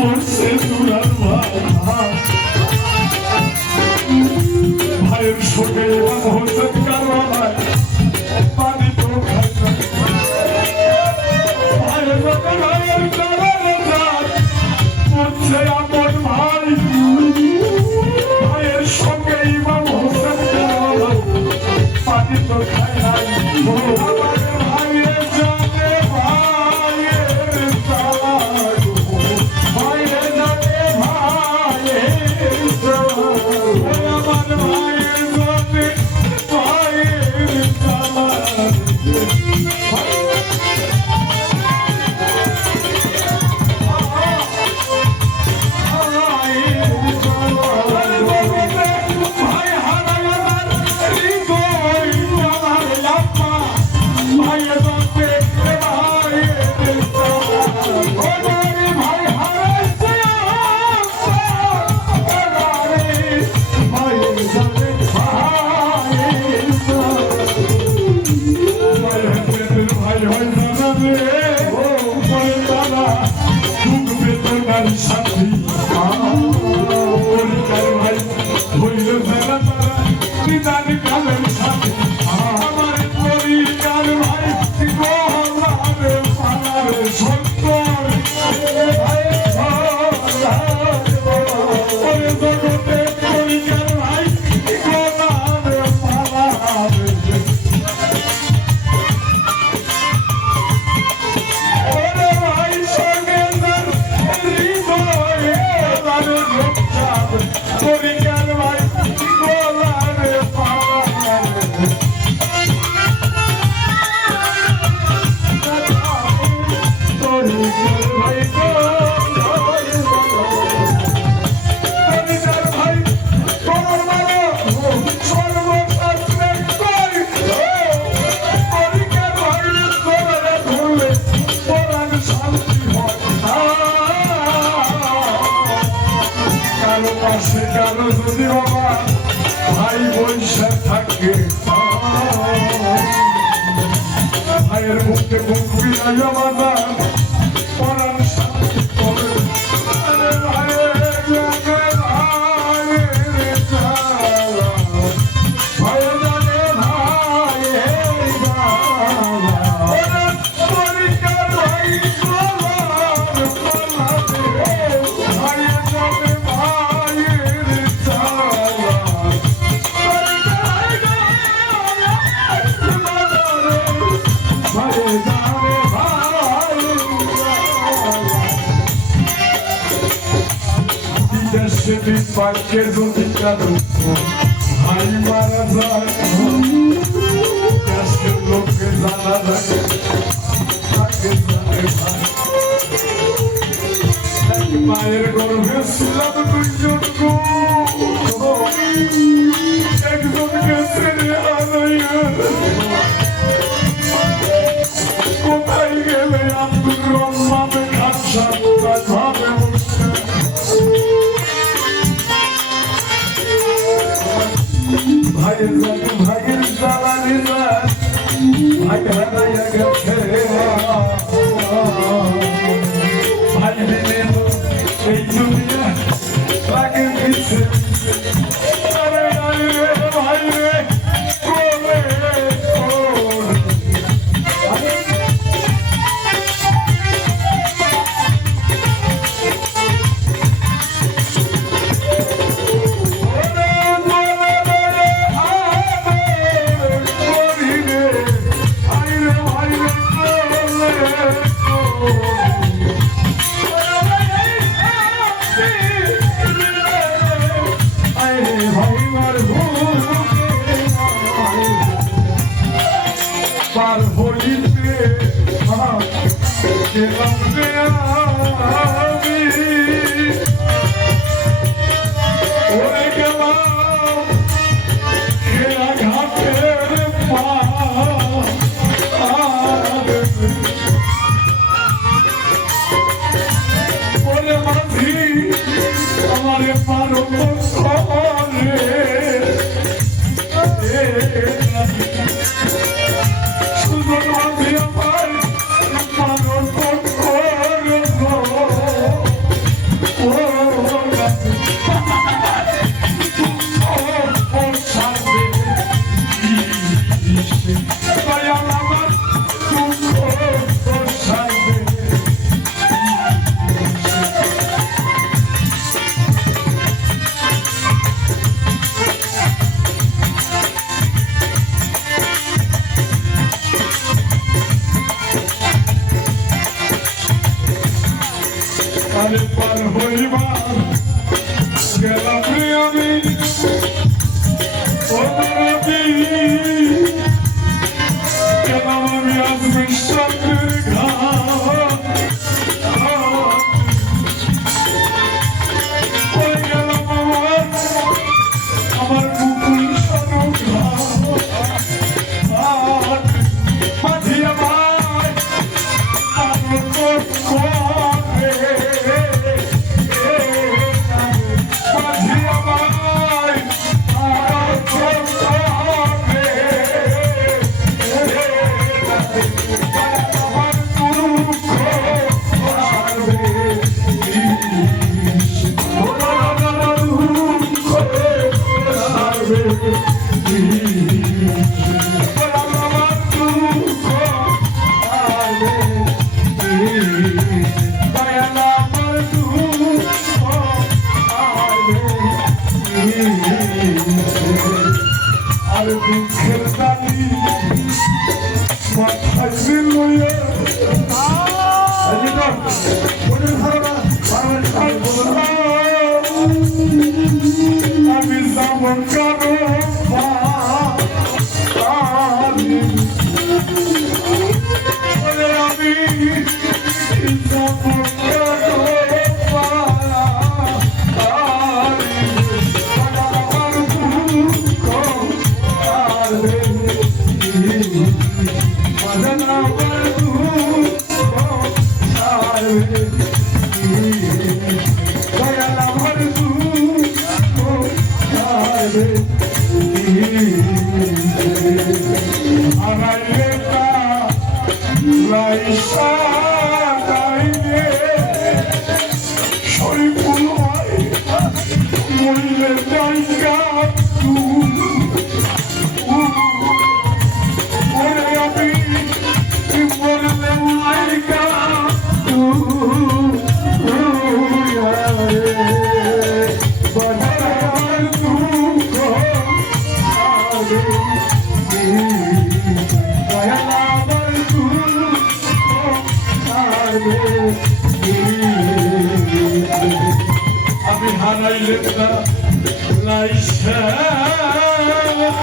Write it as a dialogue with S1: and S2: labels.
S1: por ser বৈশা থাকে ভাইয়ের মুখে মুখ বিলায় আমার পাচ্ছে দুটা দুঃখ ভাই মারা যায়। কাছের লোকে জানা থাকে মায়ের গর্ভে ছিলাম দুজন একজন গেছে আলাইয়া Thank você não ganhar. I'm